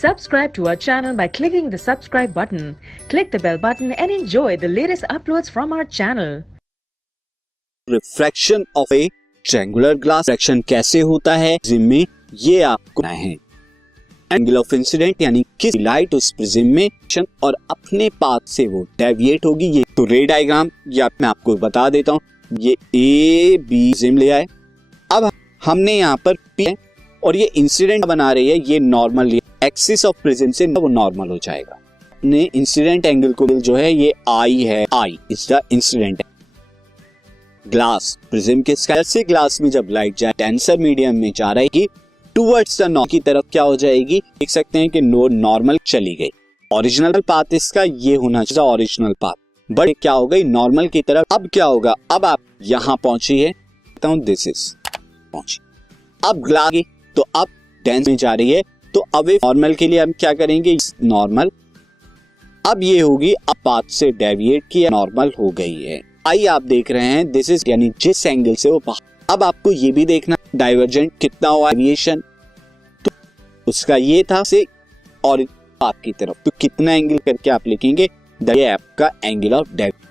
Subscribe to our channel by clicking the subscribe button. Click the bell button and enjoy the latest uploads from our channel. Refraction of A triangular glass refraction कैसे होता है prism में, ये आपको पता है। Angle of incident यानी किस लाइट उस प्रिज्म में और अपने पाथ से वो डेविएट होगी। ये तो रे डायग्राम या मैं आपको बता देता हूँ। ये ए बी प्रिज्म ले आए, अब हमने यहाँ पर पी है और ये इंसिडेंट बना रही है, ये नॉर्मल लिया, एक्सिस ऑफ प्रिज्म से वो नॉर्मल हो जाएगा। अपने इंसिडेंट एंगल को जो है ये आई है, I is the incident glass. Prism के स्क्वायर से ग्लास में जब लाइट जाए डेंसर मीडियम में जा रही है टुवर्ड्स द नॉर्मल की तरफ, क्या हो जाएगी, देख सकते हैं कि नॉर्मल चली गई। ओरिजिनल पाथ इसका ये होना चाहिए, ओरिजिनल पाथ, बट क्या हो गई नॉर्मल की तरफ। अब क्या होगा, अब आप यहां पहुंची है, दिस इज पहुंची, अब ग्लास तो अब डेंस में जा रही है, तो अब नॉर्मल के लिए हम क्या करेंगे, नॉर्मल अब ये होगी, अब पाथ से डेविएट किया, नॉर्मल हो गई है। आई आप देख रहे हैं दिस इज यानी जिस एंगल से वो अब आपको ये भी देखना डाइवर्जेंट कितना हुआ डेविएशन, तो उसका ये था से और पाथ की तरफ, तो कितना एंगल करके आप लिखेंगे, ये आपका एंगल ऑफ डेविएशन।